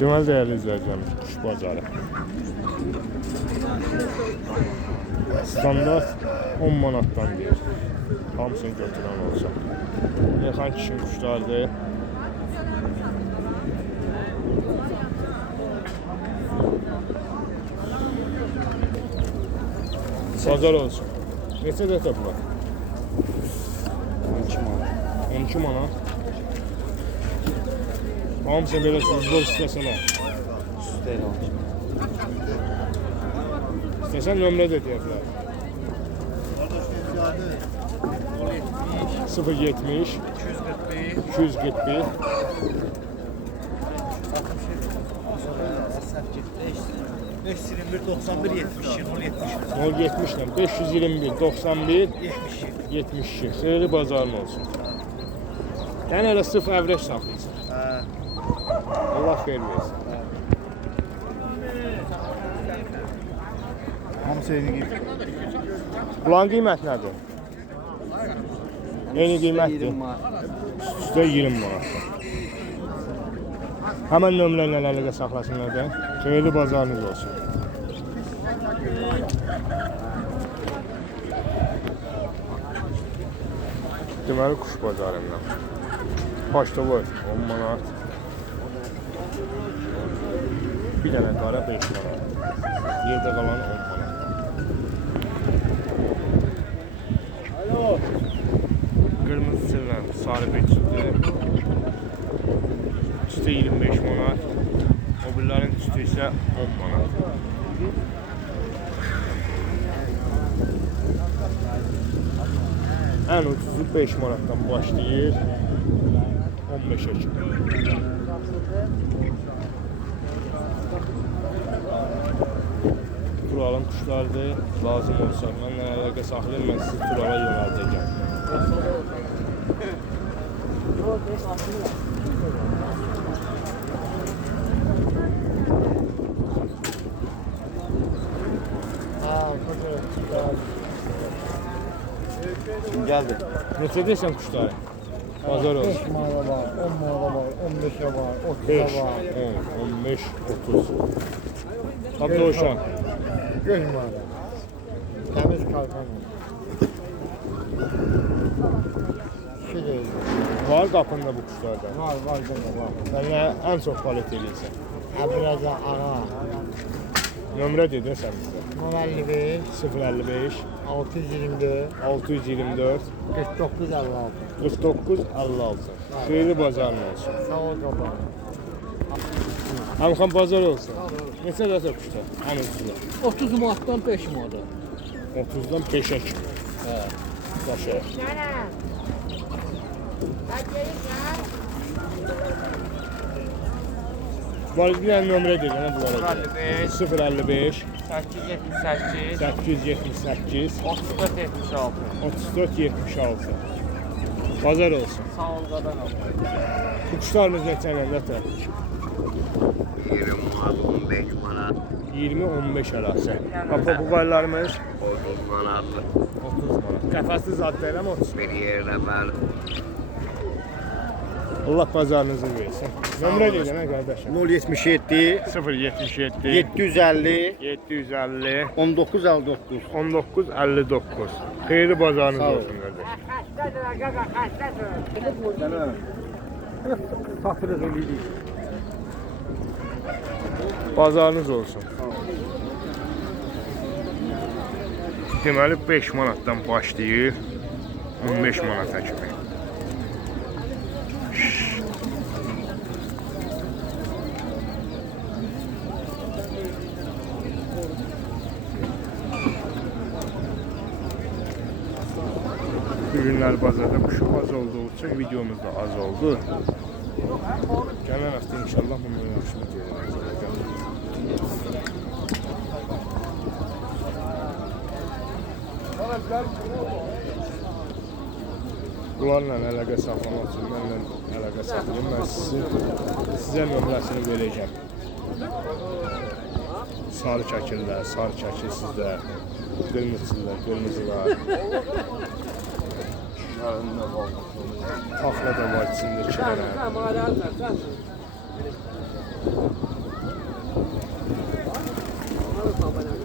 Deməli dəyərli izləyicilərimiz, kuş bazarı. Standart 10 manatdan deyir. Hamısını götürən olsa. Yıxan kişinin kuşlardır. Bazar olsun. Neçə dəfə bunlar? 12 manat. 12 manat. Hamısı belə sizbol istəsələr. Üstəyə almışım. İstəsən nömrə də deyə bilər. 070 241 521 91 72 070 ilə 521 91 72. Xeyirli bazarın olsun. Yəni elə sıfır əvrəş saxlayırsan. Allah xeyir versin. Hamısı eyni qiyməti. Bunların qiymət nədir? Eyni qiymətdir. Üstə 20 manatdır. Həmən nömrələ əlaqə saxlasınlar da. Xeyirli bazarınız olsun. Deməli kuş bazarından. Paşda var 10 manat. Bir dənə qara 5 manat. Yerdə qalan 10 manat. Qırmızı çilən, sarı beçikli. Üstü 25 manat. Mobillərin üstü isə 10 manat. Ən ucuzu 5 manatdan başlayır. 15'e çıkıyor. Turalın kuşlardır. Lazım olsa mənlə əlaqə saxlayın, mən sizi Turala yönəldəcəm. Kim geldi? Neçə deyirsən kuşları? Bazar olsun. 5 manata var, 10 manata var, 15'e var, 5, 30'a var. 10, 15, 30. Hatta uşan. Göz manata. Temiz kalkan. Şey değil. Var qapında bu kuşlarda. Var gene var. Sən ən çox palet eləyirsən. Ha biraz da ağa. Nömrə dedin sən bizə. 55, 055 624, 624 49 56. 49 56. Xeyirli bazarın olsun. Sağ ol baba. Hamxan bazar olsun. Neçə dəfə kuşlar? Ən ucuzlar. 30 manatdan 5 manata. 30-dan 5-ə kimi. Hə. Başa. Var bir dənə nömrə dedim ha bunlara. 055 878 878 34 76. 34 76. Bazar olsun. Sağ ol qadan al. Bu kuşlarımız neçə nədir? 20 manat, 15 manat, 20-15 arası. Papaguaylarımız 30 manat, 30 manat. Qəfəsli zad deyiləm 30. bir yerdə bəli. Allah bazarınızı versin. Nömrə dedim ha qardaşım. 077 077 750 750 1959. 1959. Xeyirli bazarınız Sağ ol. olsun qardaş. Satırız öyle değil. Bazarınız olsun. Deməli 5 manatdan başlayır 15 manata kimi. Ürünler bazarda kuşu az olduğu için videomuz da az oldu. Gələn hafta inşallah bunu yaxşı görəcəyik. Bunlarla əlaqə saxlamaq üçün mənlə əlaqə saxlayın. Mən sizə nömrəsini verəcəm. Sarı çəkirlər, sarı çəkir sizdə. Qırmızılar, qırmızılar. Taxla da var içində 2 dənə. abone olun.